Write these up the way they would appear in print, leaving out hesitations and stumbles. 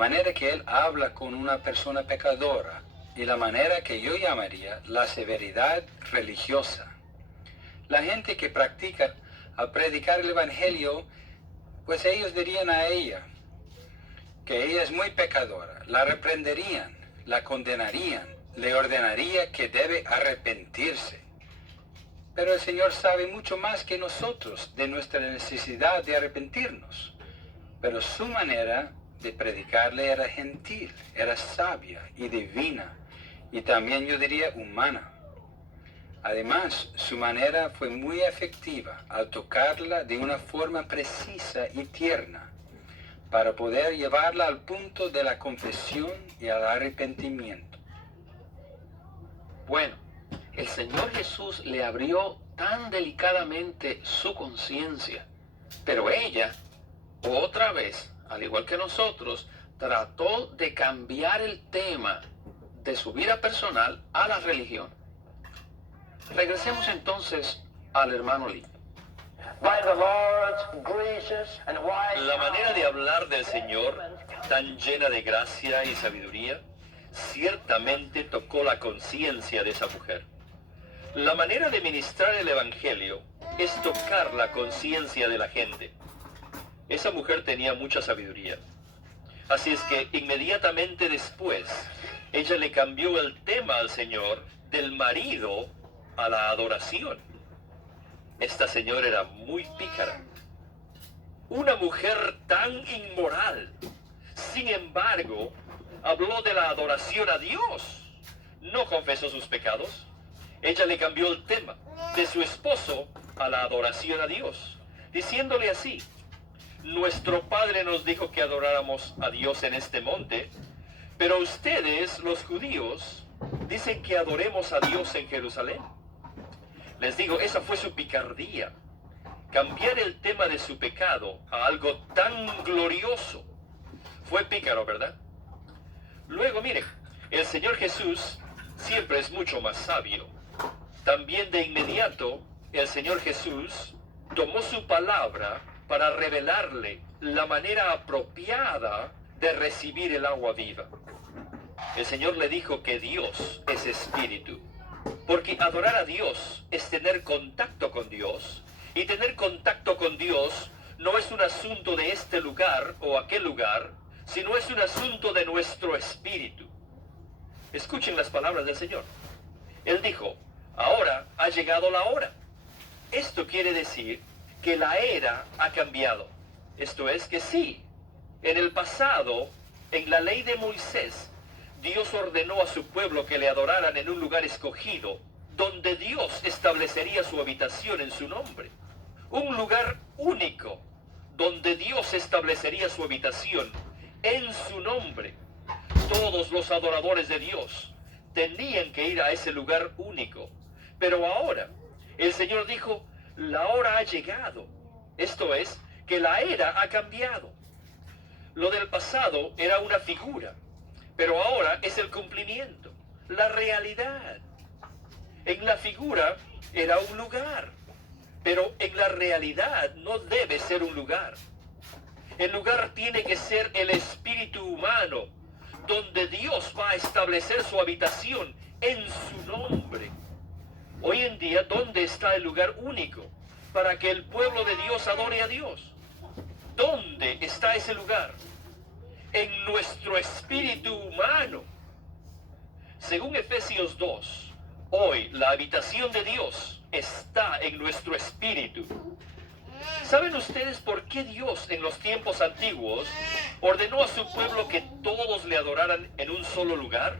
La manera que él habla con una persona pecadora y la manera que yo llamaría la severidad religiosa. La gente que practica al predicar el Evangelio, pues ellos dirían a ella que ella es muy pecadora, la reprenderían, la condenarían, le ordenaría que debe arrepentirse. Pero el Señor sabe mucho más que nosotros de nuestra necesidad de arrepentirnos. Pero su manera de predicarle era gentil, era sabia y divina, y también yo diría humana. Además, su manera fue muy efectiva al tocarla de una forma precisa y tierna, para poder llevarla al punto de la confesión y al arrepentimiento. Bueno, el Señor Jesús le abrió tan delicadamente su conciencia, pero ella, otra vez, al igual que nosotros, trató de cambiar el tema de su vida personal a la religión. Regresemos entonces al hermano Lee. La manera de hablar del Señor, tan llena de gracia y sabiduría, ciertamente tocó la conciencia de esa mujer. La manera de ministrar el Evangelio es tocar la conciencia de la gente. Esa mujer tenía mucha sabiduría. Así es que inmediatamente después, ella le cambió el tema al Señor del marido a la adoración. Esta señora era muy pícara. Una mujer tan inmoral. Sin embargo, habló de la adoración a Dios. No confesó sus pecados. Ella le cambió el tema de su esposo a la adoración a Dios, diciéndole así: nuestro padre nos dijo que adoráramos a Dios en este monte, pero ustedes, los judíos, dicen que adoremos a Dios en Jerusalén. Les digo, esa fue su picardía. Cambiar el tema de su pecado a algo tan glorioso. Fue pícaro, ¿verdad? Luego, miren, el Señor Jesús siempre es mucho más sabio. También de inmediato, el Señor Jesús tomó su palabra para revelarle la manera apropiada de recibir el agua viva. El Señor le dijo que Dios es espíritu, porque adorar a Dios es tener contacto con Dios, y tener contacto con Dios no es un asunto de este lugar o aquel lugar, sino es un asunto de nuestro espíritu. Escuchen las palabras del Señor. Él dijo: ahora ha llegado la hora. Esto quiere decir que la era ha cambiado. Esto es que sí, en el pasado, en la ley de Moisés, Dios ordenó a su pueblo que le adoraran en un lugar escogido, donde Dios establecería su habitación en su nombre. Un lugar único, donde Dios establecería su habitación en su nombre. Todos los adoradores de Dios tenían que ir a ese lugar único. Pero ahora, el Señor dijo: la hora ha llegado. Esto es, que la era ha cambiado. Lo del pasado era una figura, pero ahora es el cumplimiento, la realidad. En la figura era un lugar, pero en la realidad no debe ser un lugar. El lugar tiene que ser el espíritu humano, donde Dios va a establecer su habitación en su nombre. Hoy en día, ¿dónde está el lugar único para que el pueblo de Dios adore a Dios? ¿Dónde está ese lugar? En nuestro espíritu humano. Según Efesios 2, hoy la habitación de Dios está en nuestro espíritu. ¿Saben ustedes por qué Dios en los tiempos antiguos ordenó a su pueblo que todos le adoraran en un solo lugar?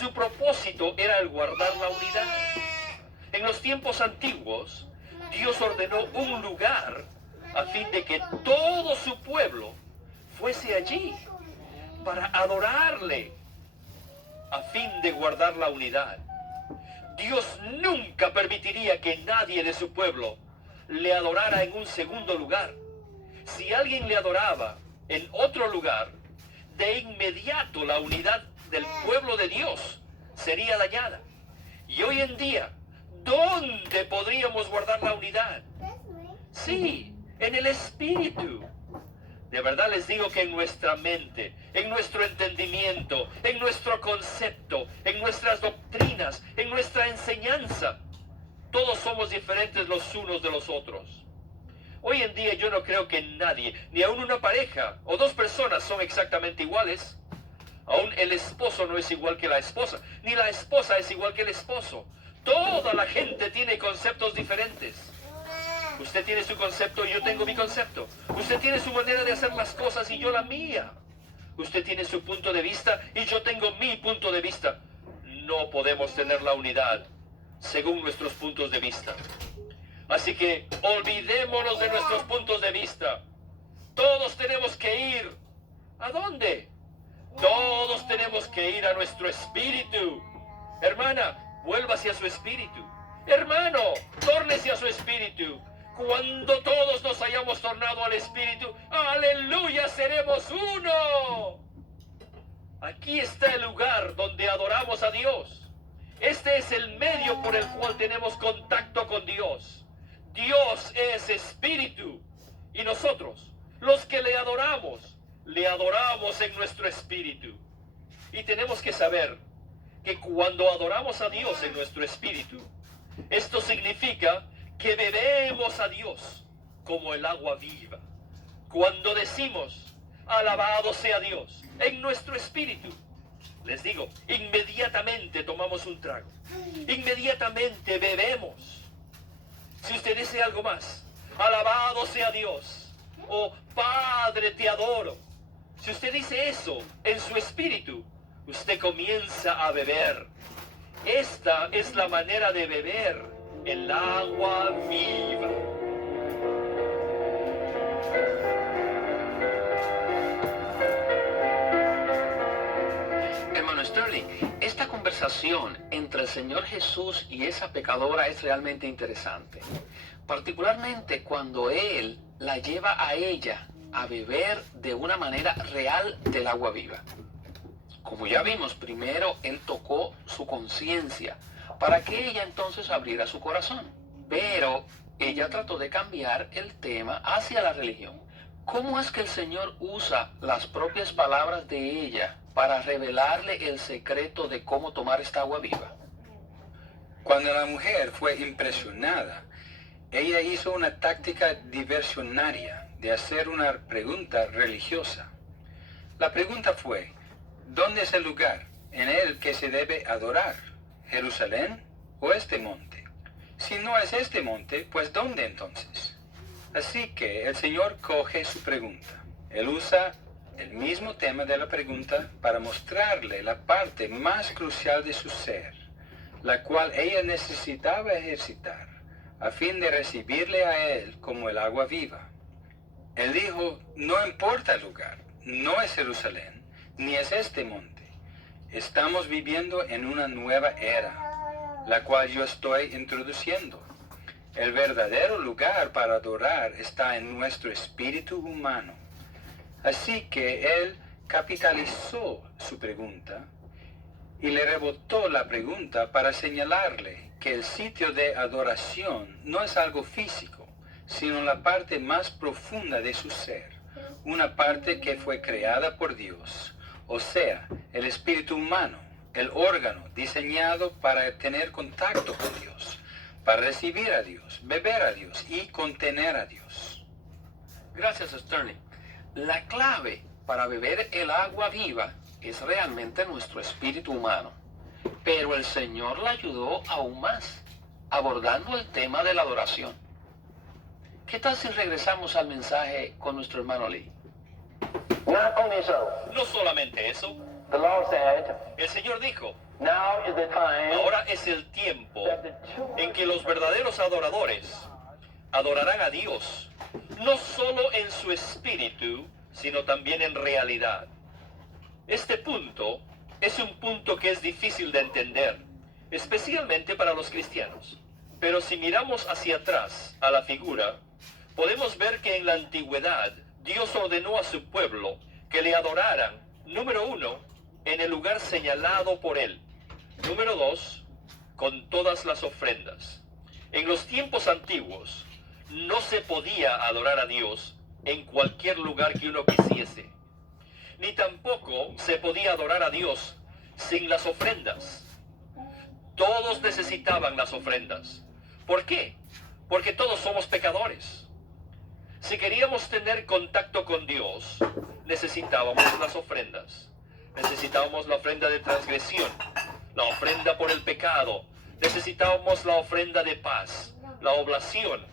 Su propósito era el guardar la unidad. En los tiempos antiguos, Dios ordenó un lugar a fin de que todo su pueblo fuese allí para adorarle, a fin de guardar la unidad. Dios nunca permitiría que nadie de su pueblo le adorara en un segundo lugar. Si alguien le adoraba en otro lugar, de inmediato la unidad del pueblo de Dios sería dañada. Y hoy en día, ¿dónde podríamos guardar la unidad? Sí, en el espíritu. De verdad les digo que en nuestra mente, en nuestro entendimiento, en nuestro concepto, en nuestras doctrinas, en nuestra enseñanza, todos somos diferentes los unos de los otros. Hoy en día yo no creo que nadie, ni aun una pareja o dos personas son exactamente iguales. Aún el esposo no es igual que la esposa, ni la esposa es igual que el esposo. Toda la gente tiene conceptos diferentes. Usted tiene su concepto y yo tengo mi concepto. Usted tiene su manera de hacer las cosas y yo la mía. Usted tiene su punto de vista y yo tengo mi punto de vista. No podemos tener la unidad según nuestros puntos de vista. Así que olvidémonos de nuestros puntos de vista. Todos tenemos que ir. ¿A dónde? Todos tenemos que ir a nuestro espíritu. Hermana, vuelva hacia su espíritu. Hermano, tórnese a su espíritu. Cuando todos nos hayamos tornado al espíritu, aleluya, seremos uno. Aquí está el lugar donde adoramos a Dios. Este es el medio por el cual tenemos contacto con Dios. Dios es espíritu y nosotros, los que le adoramos en nuestro espíritu. Y tenemos que saber que cuando adoramos a Dios en nuestro espíritu, esto significa que bebemos a Dios como el agua viva. Cuando decimos, alabado sea Dios, en nuestro espíritu, les digo, inmediatamente tomamos un trago. Inmediatamente bebemos. Si usted dice algo más, alabado sea Dios, o Padre te adoro. Si usted dice eso en su espíritu, usted comienza a beber. Esta es la manera de beber el agua viva. Hermano Sterling, esta conversación entre el Señor Jesús y esa pecadora es realmente interesante. Particularmente cuando Él la lleva a ella a beber de una manera real del agua viva. Como ya vimos, primero Él tocó su conciencia para que ella entonces abriera su corazón. Pero ella trató de cambiar el tema hacia la religión. ¿Cómo es que el Señor usa las propias palabras de ella para revelarle el secreto de cómo tomar esta agua viva? Cuando la mujer fue impresionada, ella hizo una táctica diversionaria de hacer una pregunta religiosa. La pregunta fue, ¿dónde es el lugar en el que se debe adorar? ¿Jerusalén o este monte? Si no es este monte, pues ¿dónde entonces? Así que el Señor coge su pregunta. Él usa el mismo tema de la pregunta para mostrarle la parte más crucial de su ser, la cual ella necesitaba ejercitar a fin de recibirle a Él como el agua viva. Él dijo, no importa el lugar, no es Jerusalén, ni es este monte. Estamos viviendo en una nueva era, la cual yo estoy introduciendo. El verdadero lugar para adorar está en nuestro espíritu humano. Así que Él capitalizó su pregunta y le rebotó la pregunta para señalarle que el sitio de adoración no es algo físico, sino la parte más profunda de su ser, una parte que fue creada por Dios, o sea, el espíritu humano, el órgano diseñado para tener contacto con Dios, para recibir a Dios, beber a Dios y contener a Dios. Gracias, Sterling. La clave para beber el agua viva es realmente nuestro espíritu humano. Pero el Señor la ayudó aún más, abordando el tema de la adoración. ¿Qué tal si regresamos al mensaje con nuestro hermano Lee? Not only so, No solamente eso, the Lord said, el Señor dijo, now is the time ahora es el tiempo that the children en que los verdaderos adoradores adorarán a Dios, no solo en su espíritu, sino también en realidad. Este punto es un punto que es difícil de entender, especialmente para los cristianos. Pero si miramos hacia atrás a la figura, podemos ver que en la antigüedad Dios ordenó a su pueblo que le adoraran, número 1, en el lugar señalado por Él. Número 2, con todas las ofrendas. En los tiempos antiguos no se podía adorar a Dios en cualquier lugar que uno quisiese. Ni tampoco se podía adorar a Dios sin las ofrendas. Todos necesitaban las ofrendas. ¿Por qué? Porque todos somos pecadores. Si queríamos tener contacto con Dios, necesitábamos las ofrendas. Necesitábamos la ofrenda de transgresión, la ofrenda por el pecado. Necesitábamos la ofrenda de paz, la oblación.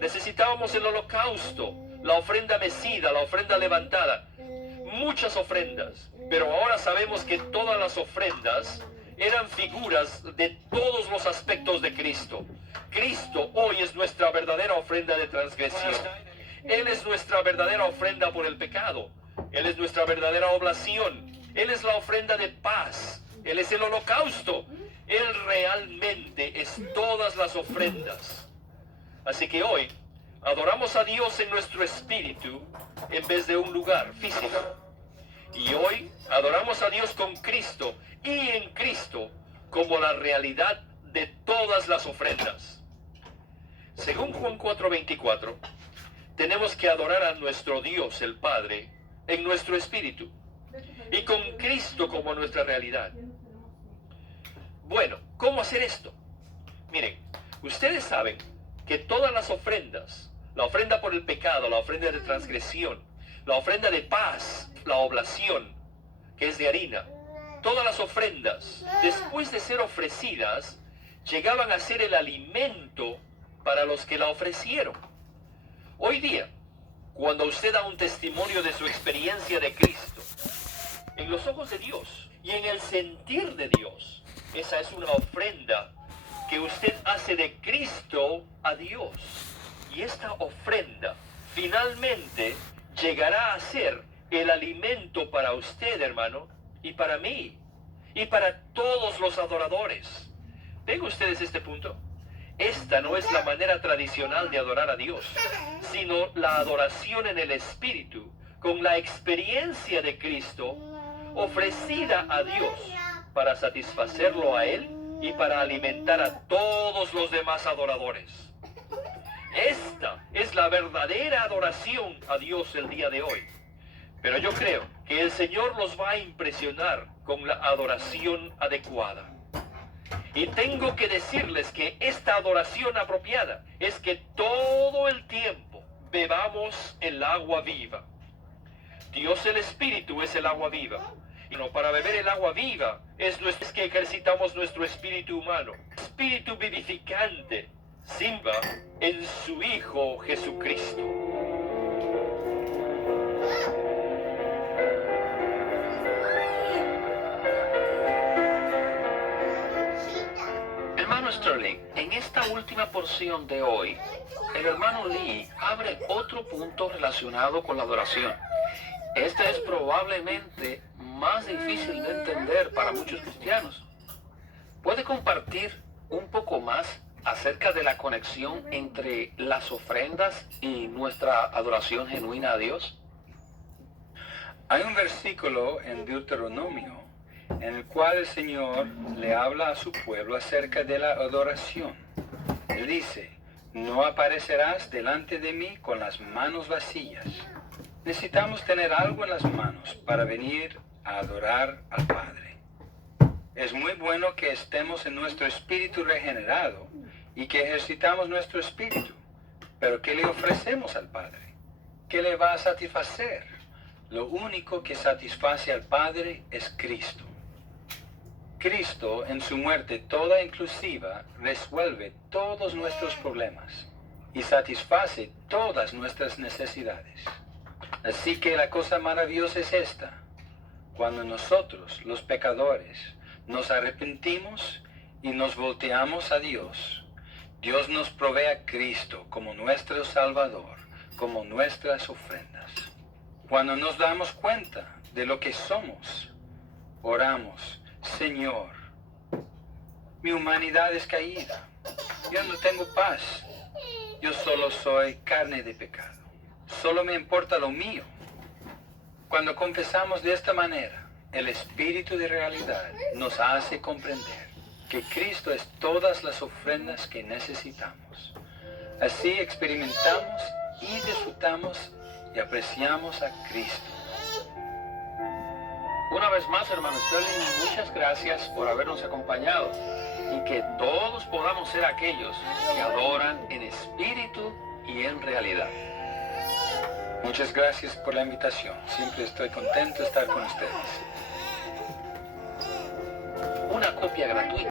Necesitábamos el holocausto, la ofrenda mecida, la ofrenda levantada. Muchas ofrendas. Pero ahora sabemos que todas las ofrendas eran figuras de todos los aspectos de Cristo. Cristo hoy es nuestra verdadera ofrenda de transgresión. Él es nuestra verdadera ofrenda por el pecado. Él es nuestra verdadera oblación. Él es la ofrenda de paz. Él es el holocausto. Él realmente es todas las ofrendas. Así que hoy adoramos a Dios en nuestro espíritu en vez de un lugar físico. Y hoy adoramos a Dios con Cristo y en Cristo como la realidad de todas las ofrendas. Según Juan 4:24, tenemos que adorar a nuestro Dios, el Padre, en nuestro espíritu y con Cristo como nuestra realidad. Bueno, ¿cómo hacer esto? Miren, ustedes saben que todas las ofrendas, la ofrenda por el pecado, la ofrenda de transgresión, la ofrenda de paz, la oblación, que es de harina, todas las ofrendas, después de ser ofrecidas, llegaban a ser el alimento para los que la ofrecieron. Hoy día, cuando usted da un testimonio de su experiencia de Cristo, en los ojos de Dios y en el sentir de Dios, esa es una ofrenda que usted hace de Cristo a Dios. Y esta ofrenda finalmente llegará a ser el alimento para usted, hermano, y para mí, y para todos los adoradores. ¿Ven ustedes este punto? Esta no es la manera tradicional de adorar a Dios, sino la adoración en el Espíritu, con la experiencia de Cristo, ofrecida a Dios para satisfacerlo a Él y para alimentar a todos los demás adoradores. Esta es la verdadera adoración a Dios el día de hoy. Pero yo creo que el Señor los va a impresionar con la adoración adecuada. Y tengo que decirles que esta adoración apropiada es que todo el tiempo bebamos el agua viva. Dios el Espíritu es el agua viva. Y no, para beber el agua viva es que ejercitamos nuestro espíritu humano. Espíritu vivificante, simba en su Hijo Jesucristo. Hermano Sterling, en esta última porción de hoy, el hermano Lee abre otro punto relacionado con la adoración. Este es probablemente más difícil de entender para muchos cristianos. ¿Puede compartir un poco más acerca de la conexión entre las ofrendas y nuestra adoración genuina a Dios? Hay un versículo en Deuteronomio en el cual el Señor le habla a su pueblo acerca de la adoración. Él dice, no aparecerás delante de mí con las manos vacías. Necesitamos tener algo en las manos para venir a adorar al Padre. Es muy bueno que estemos en nuestro espíritu regenerado y que ejercitamos nuestro espíritu. Pero ¿qué le ofrecemos al Padre? ¿Qué le va a satisfacer? Lo único que satisface al Padre es Cristo. Cristo, en su muerte toda inclusiva, resuelve todos nuestros problemas y satisface todas nuestras necesidades. Así que la cosa maravillosa es esta. Cuando nosotros, los pecadores, nos arrepentimos y nos volteamos a Dios, Dios nos provee a Cristo como nuestro Salvador, como nuestras ofrendas. Cuando nos damos cuenta de lo que somos, oramos, Señor, mi humanidad es caída, yo no tengo paz, yo solo soy carne de pecado, solo me importa lo mío. Cuando confesamos de esta manera, el Espíritu de realidad nos hace comprender que Cristo es todas las ofrendas que necesitamos. Así experimentamos y disfrutamos y apreciamos a Cristo. Una vez más, hermano Sterling, muchas gracias por habernos acompañado y que todos podamos ser aquellos que adoran en espíritu y en realidad. Muchas gracias por la invitación. Siempre estoy contento de estar con ustedes. Una copia gratuita